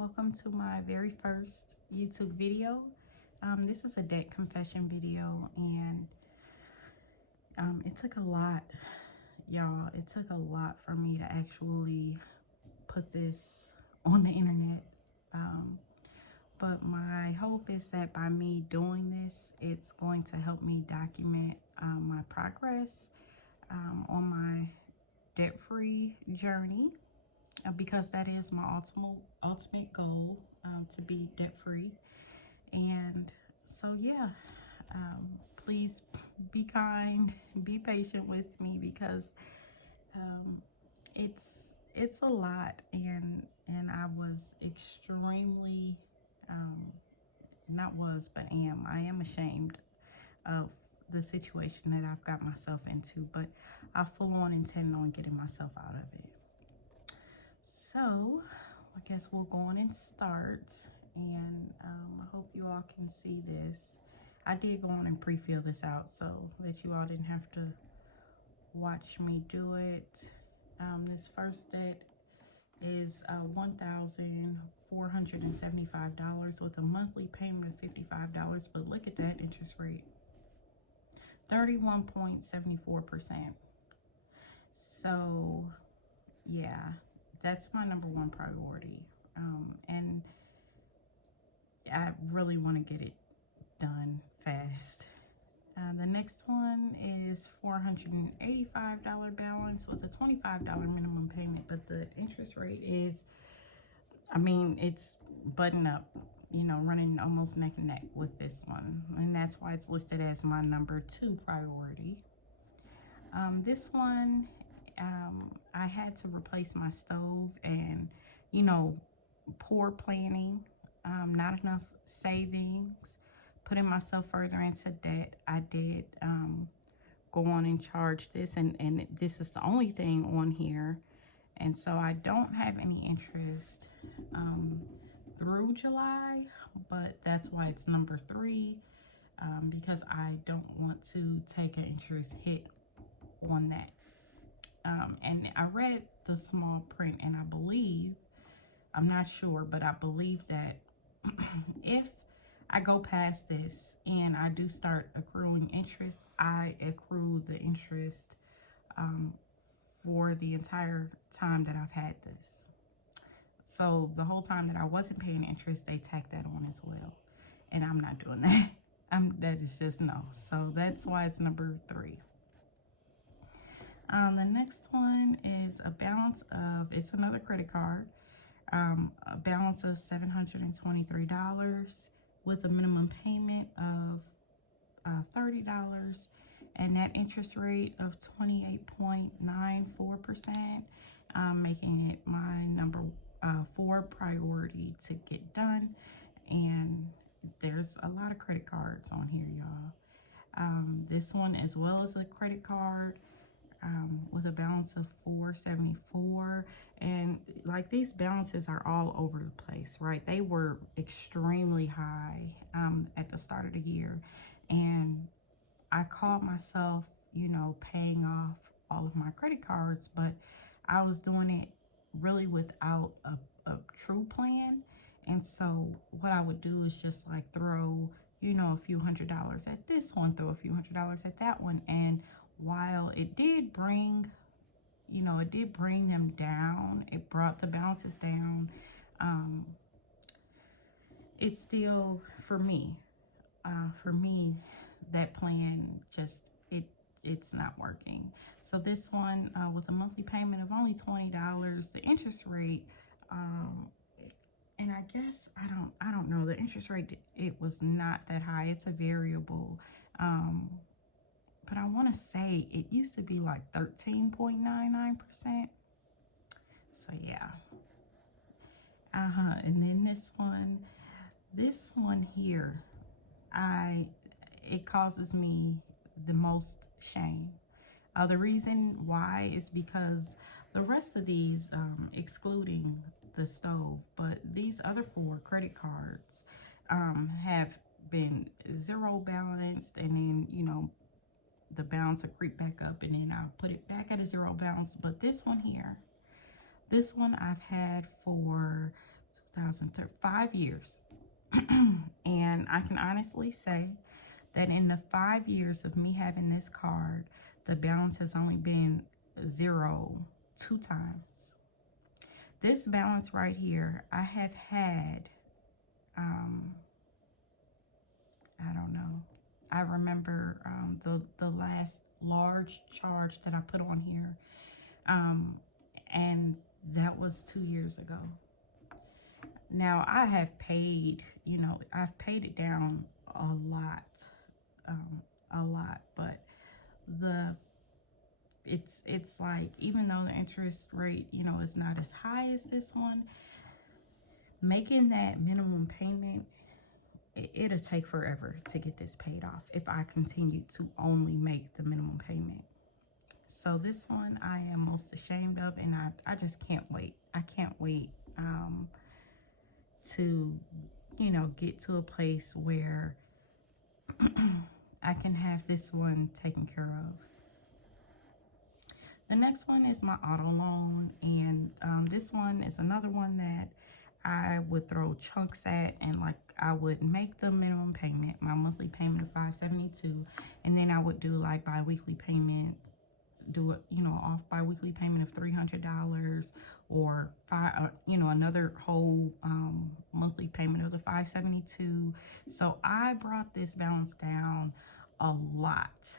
welcome to my very first YouTube video. This is a debt confession video, and it took a lot, y'all. It took a lot for me to actually put this on the internet. But my hope is that by me doing this, it's going to help me document my progress on my debt-free journey. Because that is my ultimate goal, to be debt free. And so yeah, please be kind, be patient with me, because it's a lot, and I was extremely not was but I am ashamed of the situation that I've got myself into, but I full on intend on getting myself out of it. So I guess we'll go on and start, and I hope you all can see this. I did go on and pre-fill this out so that you all didn't have to watch me do it. This first debt is $1,475 with a monthly payment of $55, but look at that interest rate, 31.74%. So yeah, that's my number one priority, and I really want to get it done fast. The next one is $485 balance with a $25 minimum payment, but the interest rate is, it's button up, running almost neck and neck with this one, and that's why it's listed as my number two priority. This one, I had to replace my stove, and poor planning, not enough savings, putting myself further into debt. I did go on and charge this, and this is the only thing on here, and so I don't have any interest through July, but that's why it's number three, because I don't want to take an interest hit on that. And I read the small print, and I believe, I'm not sure, but I believe that if I go past this and I do start accruing interest, I accrue the interest for the entire time that I've had this. So the whole time that I wasn't paying interest, they tack that on as well, and I'm not doing that. That is just no. So that's why it's number three. The next one is a balance of, it's another credit card, a balance of $723 with a minimum payment of $30, and that interest rate of 28.94%, making it my number four priority to get done. And there's a lot of credit cards on here, y'all. This one, as well as a credit card, with a balance of $474, and like, these balances are all over the place, right? They were extremely high at the start of the year, and I caught myself paying off all of my credit cards, but I was doing it really without a true plan. And so what I would do is just like throw a few $100s at this one, throw a few $100s at that one, and while it did bring them down, it brought the balances down, it's still, for me, that plan just, it's not working. So this one, with a monthly payment of only $20, the interest rate, and I guess, I don't know, the interest rate, it was not that high. It's a variable, but I want to say it used to be like 13.99%. So yeah. And then this one here, it causes me the most shame. The reason why is because the rest of these, excluding the stove, but these other four credit cards have been zero balanced, and then the balance will creep back up, and then I'll put it back at a zero balance. But this one here, I've had for 5 years. And I can honestly say that in the 5 years of me having this card, the balance has only been zero 2 times. This balance right here, I have had, I don't know. I remember the last large charge that I put on here, and that was 2 years ago. Now I have paid, I've paid it down a lot, but the it's like, even though the interest rate, is not as high as this one, making that minimum payment, it'll take forever to get this paid off if I continue to only make the minimum payment. So this one I am most ashamed of, and I just can't wait. I can't wait to, get to a place where I can have this one taken care of. The next one is my auto loan, and this one is another one that I would throw chunks at, and like I would make the minimum payment, my monthly payment of $572, and then I would do like bi-weekly payment, do it, off bi-weekly payment of $300, or another whole monthly payment of the $572. So I brought this balance down a lot.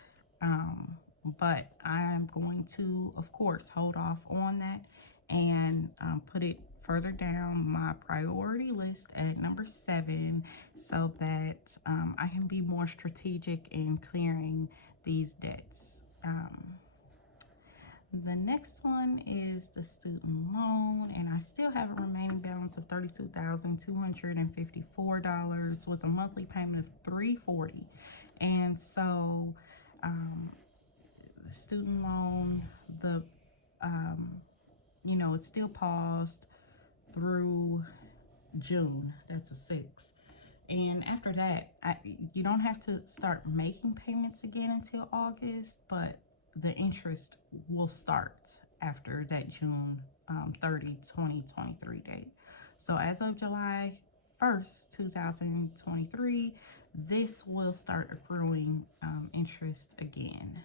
But I'm going to, of course, hold off on that and put it further down my priority list at number 7, so that I can be more strategic in clearing these debts. The next one is the student loan, and I still have a remaining balance of $32,254 with a monthly payment of $340. And so the student loan, it's still paused through June. That's a 6. And after that, you don't have to start making payments again until August, but the interest will start after that June 30, 2023 date. So as of July 1st, 2023, this will start accruing interest again.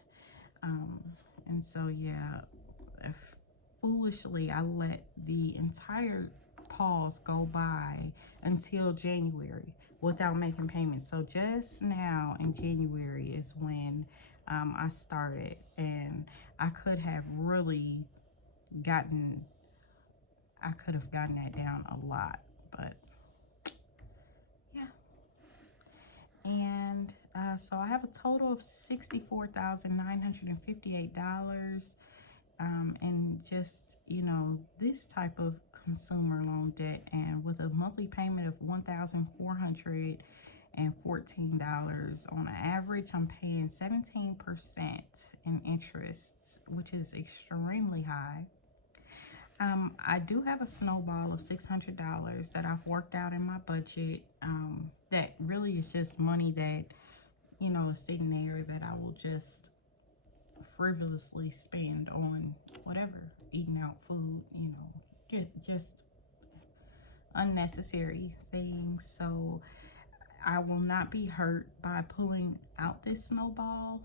And so, yeah, foolishly, I let the entire pause go by until January without making payments. So just now in January is when I started, and I could have gotten that down a lot, but yeah. And so I have a total of $64,958, and just, this type of consumer loan debt, and with a monthly payment of $1,414 on average, I'm paying 17% in interest, which is extremely high. I do have a snowball of $600 that I've worked out in my budget, that really is just money that, is sitting there that I will just frivolously spend on whatever, eating out food, just unnecessary things. So I will not be hurt by pulling out this snowball,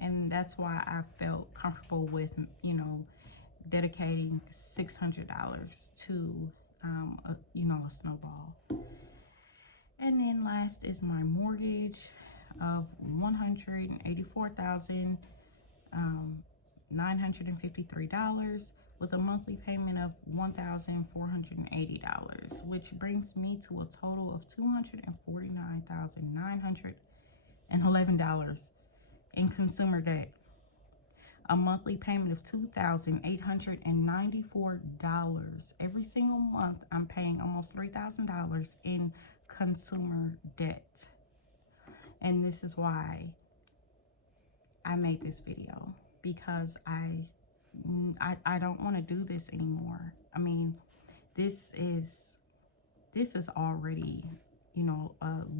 and that's why I felt comfortable with, dedicating $600 to a snowball. And then last is my mortgage of $184,953 with a monthly payment of $1,480, which brings me to a total of $249,911 in consumer debt. A monthly payment of $2,894. Every single month, I'm paying almost $3,000 in consumer debt. And this is why I made this video, because I don't want to do this anymore. I mean, this is already, a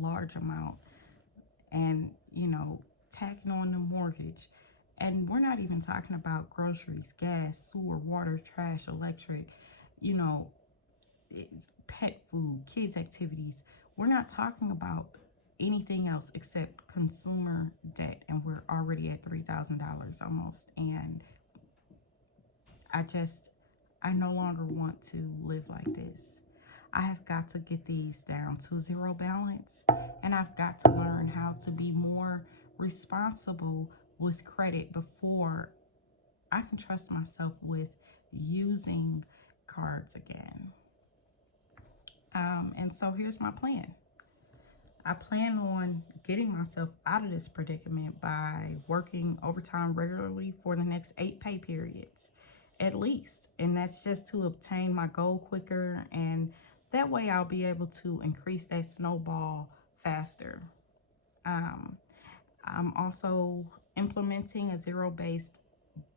large amount, and, tacking on the mortgage. And we're not even talking about groceries, gas, sewer, water, trash, electric. pet food, kids activities. We're not talking about anything else except consumer debt, and we're already at $3,000 almost. And I no longer want to live like this. I have got to get these down to zero balance, and I've got to learn how to be more responsible with credit before I can trust myself with using cards again. And so here's my plan. I plan on getting myself out of this predicament by working overtime regularly for the next 8 pay periods, at least. And that's just to obtain my goal quicker. And that way I'll be able to increase that snowball faster. I'm also implementing a zero-based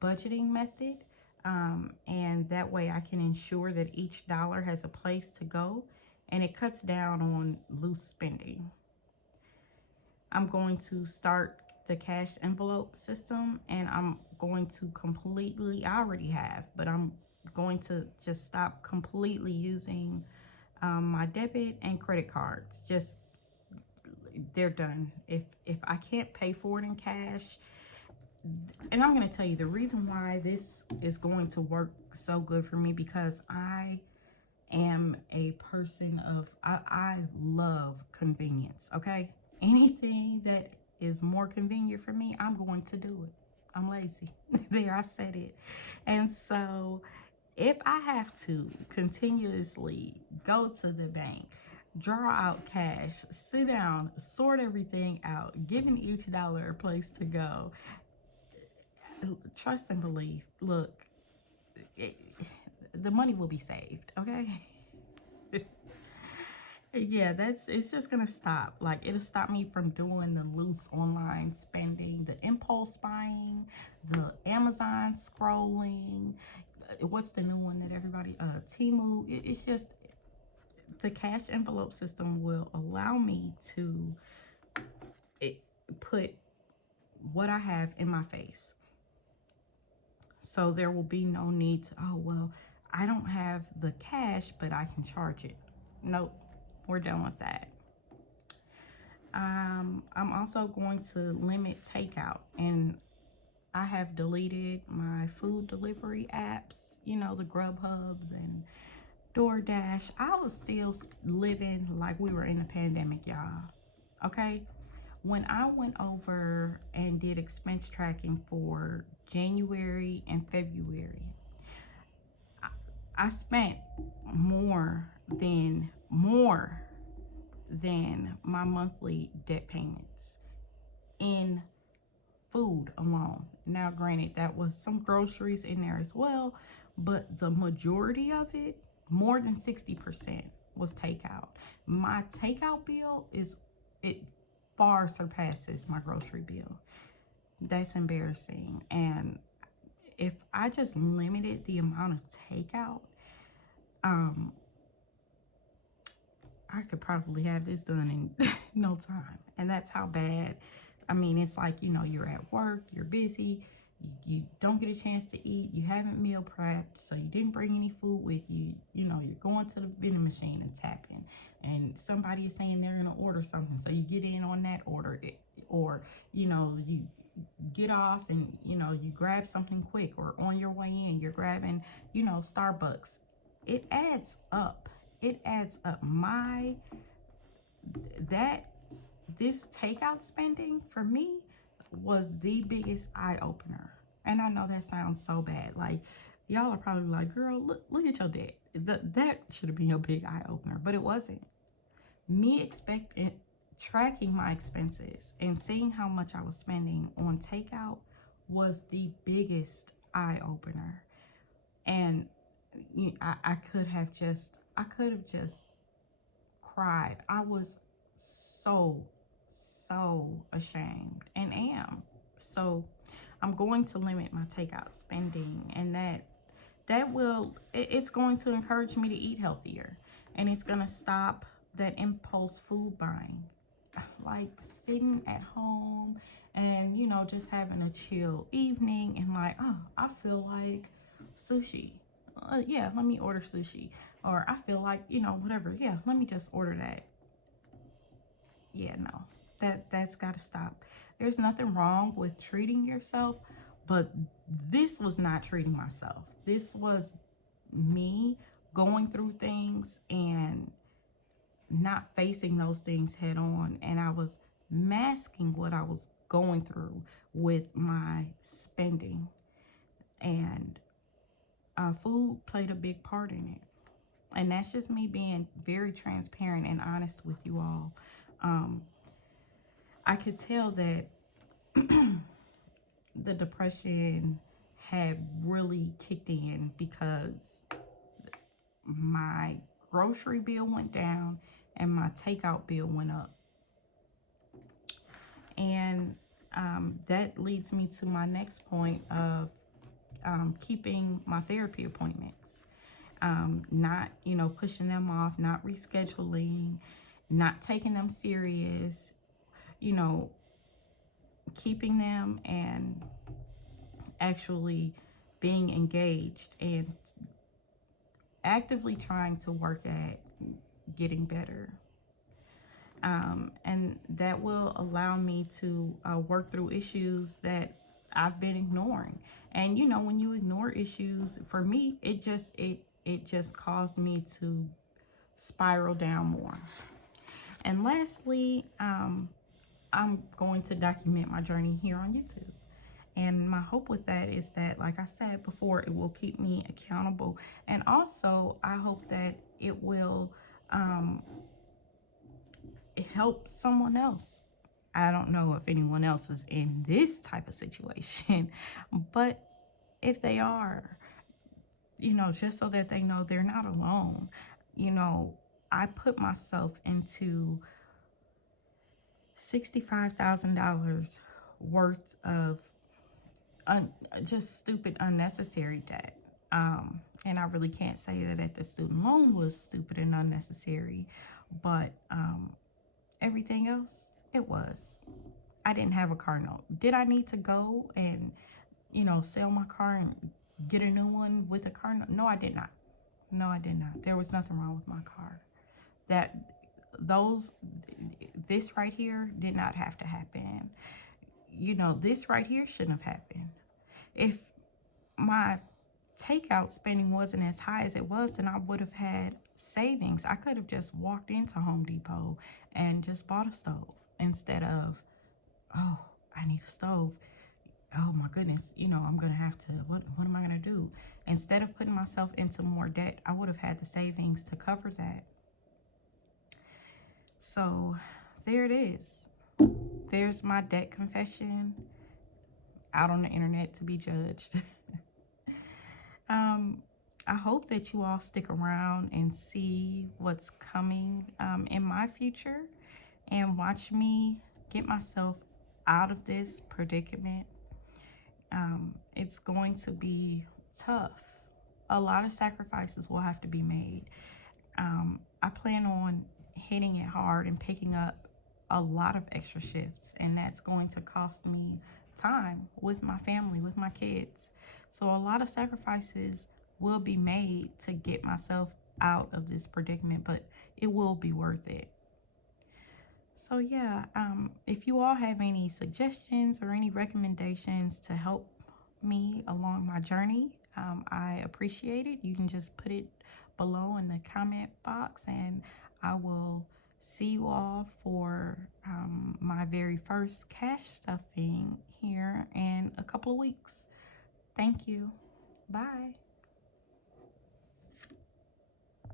budgeting method. And that way I can ensure that each dollar has a place to go, and it cuts down on loose spending. I'm going to start the cash envelope system, and I'm going to completely, I already have, but I'm going to just stop completely using my debit and credit cards. Just, they're done. If I can't pay for it in cash, and I'm going to tell you the reason why this is going to work so good for me, because I am a person of, I love convenience, okay? Anything that is more convenient for me, I'm going to do it. I'm lazy. There, I said it. And so if I have to continuously go to the bank, draw out cash, sit down, sort everything out, giving each dollar a place to go, trust and believe, look, the money will be saved, okay? Yeah, it's just gonna stop. Like, it'll stop me from doing the loose online spending, the impulse buying, the Amazon scrolling. What's the new one that everybody, Temu? It's just, the cash envelope system will allow me to put what I have in my face. So there will be no need to, oh, well, I don't have the cash, but I can charge it. Nope, we're done with that. I'm also going to limit takeout, and I have deleted my food delivery apps, you know, the Grubhubs and DoorDash. I was still living like we were in the pandemic, y'all. Okay? When I went over and did expense tracking for January and February, I spent more than my monthly debt payments in food alone. Now, granted, that was some groceries in there as well, but the majority of it, more than 60%, was takeout. My takeout bill it far surpasses my grocery bill. That's embarrassing. And if I just limited the amount of takeout, I could probably have this done in no time. And that's how bad. I mean, it's like, you know, you're at work, you're busy, you don't get a chance to eat, you haven't meal prepped, so you didn't bring any food with you. You know, you're going to the vending machine and tapping, and somebody is saying they're going to order something, so you get in on that order. Or, you know, you get off and, you know, you grab something quick, or on your way in, you're grabbing, you know, Starbucks. It adds up. It adds up. This takeout spending for me was the biggest eye opener. And I know that sounds so bad. Like, y'all are probably like, girl, look at your debt. That should have been your big eye opener, but it wasn't. Me tracking my expenses and seeing how much I was spending on takeout was the biggest eye opener. And I could have just cried. I was so ashamed, and am. So I'm going to limit my takeout spending, and it's going to encourage me to eat healthier, and it's going to stop that impulse food buying, like sitting at home and, you know, just having a chill evening and like, oh, I feel like sushi. yeah, let me order sushi. Or I feel like, you know, whatever. Yeah, let me just order that. Yeah, no. That's got to stop. There's nothing wrong with treating yourself, but this was not treating myself. This was me going through things and not facing those things head on, and I was masking what I was going through with my spending, and food played a big part in it. And that's just me being very transparent and honest with you all. I could tell that the depression had really kicked in because my grocery bill went down and my takeout bill went up. And that leads me to my next point of keeping my therapy appointments, not, you know, pushing them off, not rescheduling, not taking them serious, you know, keeping them and actually being engaged and actively trying to work at getting better. And that will allow me to work through issues that I've been ignoring. And you know, when you ignore issues, for me, it just caused me to spiral down more. And lastly, I'm going to document my journey here on YouTube. And my hope with that is that, like I said before, it will keep me accountable. And also, I hope that it will help someone else. I don't know if anyone else is in this type of situation, but if they are, you know, just so that they know they're not alone. You know, I put myself into $65,000 worth of just stupid, unnecessary debt. And I really can't say that the student loan was stupid and unnecessary, but everything else, it was. I didn't have a car note. Did I need to go and, you know, sell my car and get a new one with a car note? No, I did not. No, I did not. There was nothing wrong with my car. This right here did not have to happen. You know, this right here shouldn't have happened. If my takeout spending wasn't as high as it was, then I would have had savings. I could have just walked into Home Depot and just bought a stove instead of, oh, I need a stove. Oh my goodness, you know, I'm gonna have to, what am I gonna do? Instead of putting myself into more debt, I would have had the savings to cover that. So there it is. There's my debt confession out on the internet to be judged. I hope that you all stick around and see what's coming in my future and watch me get myself out of this predicament. It's going to be tough. A lot of sacrifices will have to be made. I plan on hitting it hard and picking up a lot of extra shifts, and that's going to cost me time with my family, with my kids. So a lot of sacrifices will be made to get myself out of this predicament, but it will be worth it. So yeah, if you all have any suggestions or any recommendations to help me along my journey, I appreciate it. You can just put it below in the comment box, and I will see you all for my very first cash stuffing here in a couple of weeks. Thank you. Bye.